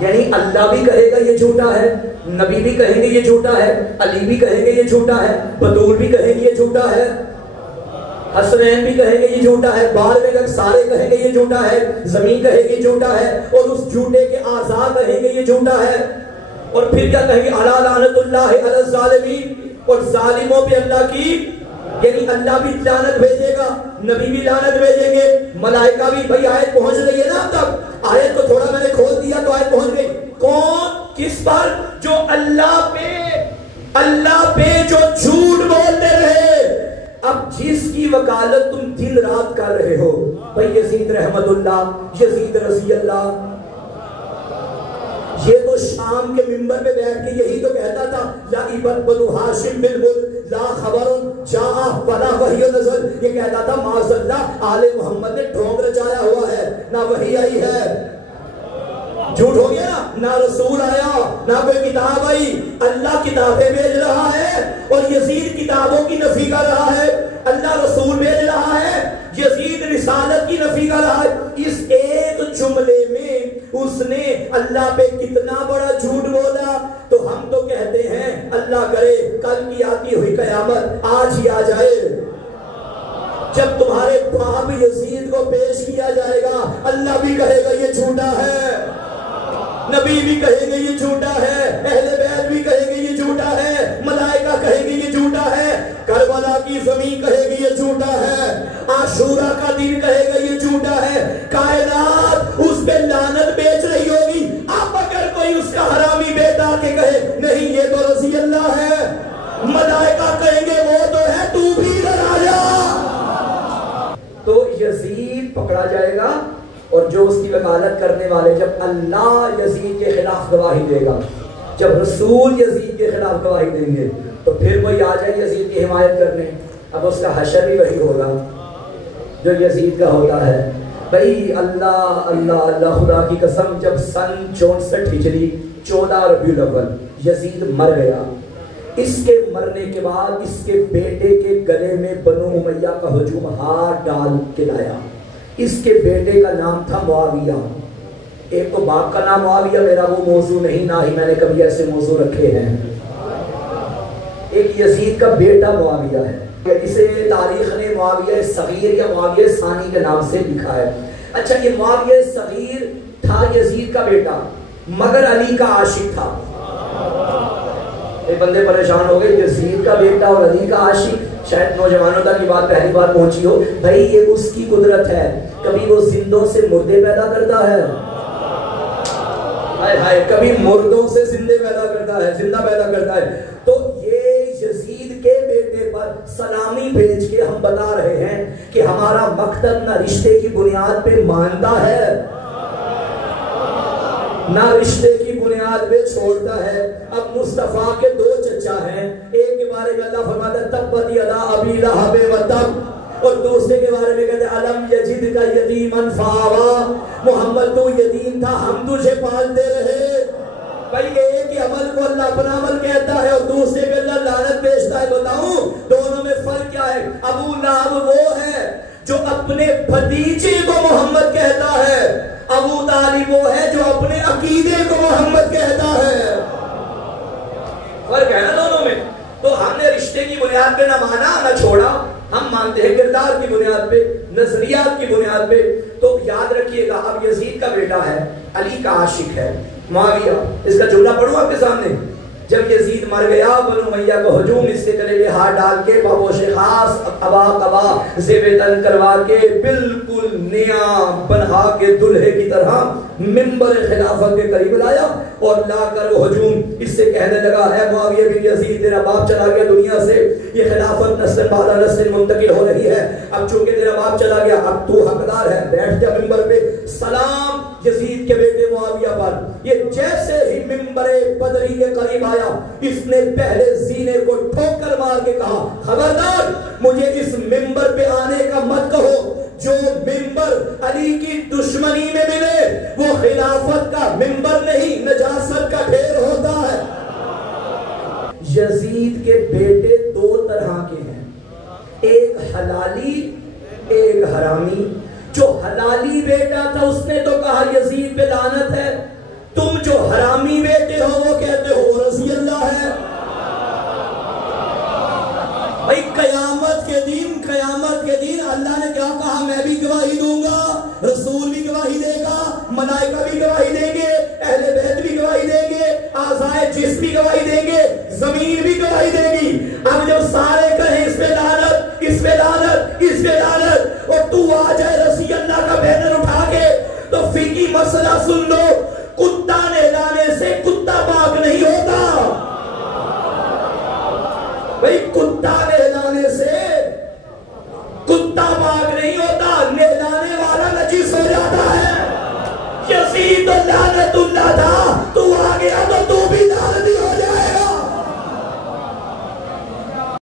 یعنی اللہ بھی کہے گا یہ جھوٹا ہے، نبی بھی کہیں گے یہ جھوٹا ہے، علی بھی کہیں گے یہ جھوٹا ہے، بطول بھی کہیں گے یہ جھوٹا ہے، حسنین بھی کہیں گے یہ جھوٹا ہے، بعد میں سارے کہیں گے یہ جھوٹا ہے، زمین کہے گے یہ جھوٹا ہے، اور اس جھوٹے کے اعضاء کہیں گے یہ جھوٹا ہے، اور پھر کیا کہیں گے؟ الا لعنت اللہ علی الظالمین، اور ظالموں پہ اللہ کی، یعنی اللہ بھی لعنت بھیجے گا، نبی بھی لعنت بھیجیں گے، ملائکہ بھی۔ بھئی آیت پہنچ رہی ہے نا اب تک؟ آیت کو تھوڑا میں نے کھول دیا تو آیت پہنچ گئی۔ کون؟ کس پر؟ جو اللہ پہ جو جھوٹ بولتے رہے۔ اب جس کی وکالت تم دن رات کر رہے ہو، بھئی یزید رحمت اللہ، یزید رضی اللہ، یہ تو شام کے منبر پہ بیٹھ کے یہی تو کہتا تھا، لا ابن بنو ہاشم بالملک لا خبر جاء ولا وحی نزل، یہ کہتا تھا معاذ اللہ آل محمد نے ڈھونگ رچایا ہوا ہے، نہ وحی آئی ہے، جھوٹ ہو گیا نا، نہ رسول آیا، نہ کوئی کتاب آئی، اللہ کتابیں بھیج رہا ہے اور یزید کتابوں کی نفی کر رہا ہے، اللہ رسول بھیج رہا ہے، یزید رسالت کی نفی کر رہا ہے۔ اس ایک جملے میں اس نے اللہ پہ کتنا بڑا جھوٹ بولا۔ تو ہم تو کہتے ہیں اللہ کرے کل کی آتی ہوئی قیامت آج ہی آ جائے، جب تمہارے باپ یزید کو پیش کیا جائے گا، اللہ بھی کہے گا یہ جھوٹا ہے، نبی بھی کہیں گے یہ جھوٹا ہے، اہل بیت بھی کہیں گے یہ جھوٹا ہے، ملائکہ کہیں گے یہ جھوٹا ہے، کربلا کی زمین کہے گی یہ جھوٹا ہے، عاشورہ کا دن کہے گا یہ جھوٹا ہے، کائنات اس پہ لعنت بیچ رہی ہوگی۔ اب اگر کوئی اس کا حرامی بیٹا کے کہے نہیں یہ تو رضی اللہ ہے، ملائکہ کہیں گے وہ تو ہے، تو بھی ادھر آ جا۔ تو یزید پکڑا جائے گا، اور جو اس کی وکالت کرنے والے، جب اللہ یزید کے خلاف گواہی دے گا، جب رسول یزید کے خلاف گواہی دیں گے، تو پھر کوئی آ جائے یزید کی حمایت کرنے، اب اس کا حشر بھی وہی ہوگا جو یزید کا ہوتا ہے۔ بھئی اللہ اللہ اللہ، خدا کی قسم، جب سن 64 ہجری 14 ربیع الاول یزید مر گیا، اس کے مرنے کے بعد اس کے بیٹے کے گلے میں بنو امیہ کا ہجوم ہاتھ ڈال کے لایا۔ اس کے بیٹے کا نام تھا معاویہ۔ ایک تو باپ کا نام معاویہ، میرا وہ موضوع نہیں، نہ ہی میں نے کبھی ایسے موضوع رکھے ہیں۔ ایک یزید کا بیٹا معاویہ ہے، اسے تاریخ نے معاویہ صغیر یا معاویہ ثانی کے نام سے لکھا ہے۔ اچھا، یہ معاویہ صغیر تھا یزید کا بیٹا، مگر علی کا عاشق تھا۔ ایک بندے پریشان ہو گئے، یزید کا بیٹا اور علی کا عاشق، شاید نوجوانوں تک یہ بات پہلی بار پہنچی ہو۔ بھائی یہ اس کی قدرت ہے، کبھی وہ زندوں سے مردے پیدا کرتا ہے، کبھی مردوں سے زندے پیدا کرتا ہے، زندہ پیدا کرتا ہے۔ تو یہ یزید کے بیٹے پر سلامی بھیج کے ہم بتا رہے ہیں کہ ہمارا مقتل نہ رشتے کی بنیاد پہ مانتا ہے، نہ رشتے کی بنیاد پہ چھوڑتا ہے۔ اب مصطفیٰ کے دو چچا ہیں، ایک کے بارے میں اللہ فرماتا ہے تبت یدا ابی لہب وتب، اور دوسرے کے بارے میں کہتے ہیں الم یجد کا یتیما فآویٰ، محمد تو یتیم تھا ہم تجھے پالتے رہے۔ بھائی ایک ہی عمل کو اللہ اپنا عمل کہتا ہے اور دوسرے پہ اللہ لعنت بھیجتا ہے۔ بتاؤں دونوں میں فرق کیا ہے؟ ابو لہب وہ ہے جو اپنے بھتیجے کو محمد کہتا ہے، ابو طالب وہ ہے جو اپنے عقیدے کو محمد کہتا ہے۔ فرق ہے نا دونوں میں۔ تو ہم نے رشتے کی بنیاد پہ نہ مانا نہ چھوڑا، ہم مانتے ہیں کردار کی بنیاد پہ، نظریات کی بنیاد پہ۔ تو یاد رکھیے گا، اب یزید کا بیٹا ہے، علی کا عاشق ہے معاویہ۔ اس کا جملہ پڑھوں آپ کے سامنے۔ جب یزید مر گیا، بنو امیہ کو ہجوم، اس کے گلے میں ہاتھ ڈال کے بابوش خاص ابا قبا زیب تن کروا کے بالکل نیا بنہا کے دلہے کی طرح منبر خلافت کے قریب لایا اور لا کر ہجوم اس سے کہنے لگا، اے معاویہ بن یزید، تیرا باپ چلا گیا دنیا سے، یہ خلافت نسل بعد نسل منتقل ہو رہی ہے، اب چونکہ تیرا باپ چلا گیا اب تو حقدار ہے، بیٹھ جا منبر پہ۔ سلام یزید کے بیٹے معاویہ پر۔ یہ جیسے ہی منبر بدری کے قریب آیا، اس نے پہلے سینے کو ٹھوکر مار کے کہا، خبردار مجھے اس منبر پہ آنے کا مت کہو، جو ممبر علی کی دشمنی میں ملے وہ خلافت کا ممبر نہیں، نجاست کا ڈھیر ہوتا ہے۔ یزید کے بیٹے دو طرح کے ہیں، ایک حلالی ایک حرامی۔ جو حلالی بیٹا تھا اس نے تو کہا یزید پہ لعنت ہے، تم جو بھائی قیامت کے دن اللہ نے کیا کہا؟ میں بھی گواہی دوں گا، رسول بھی گواہی دے گا، ملائکہ بھی گواہی دیں گے، اہل بیت بھی گواہی دیں گے، اعضائے جسم بھی گواہی دیں گے، زمین بھی گواہی دے گی۔ اب جب سارے کہیں اس پہ لعنت، اس پہ لعنت، اس پہ لعنت، اور تو آ جائے رسی اللہ کا بینر اٹھا کے، تو فقہی مسئلہ سن لو، کتا نہلانے سے کتا پاک نہیں ہوتا بھئی، کتا نہلانے سے کتا پاک نہیں ہوتا، نہلانے والا نجس ہو جاتا ہے۔ یزید لعنت اللہ تھا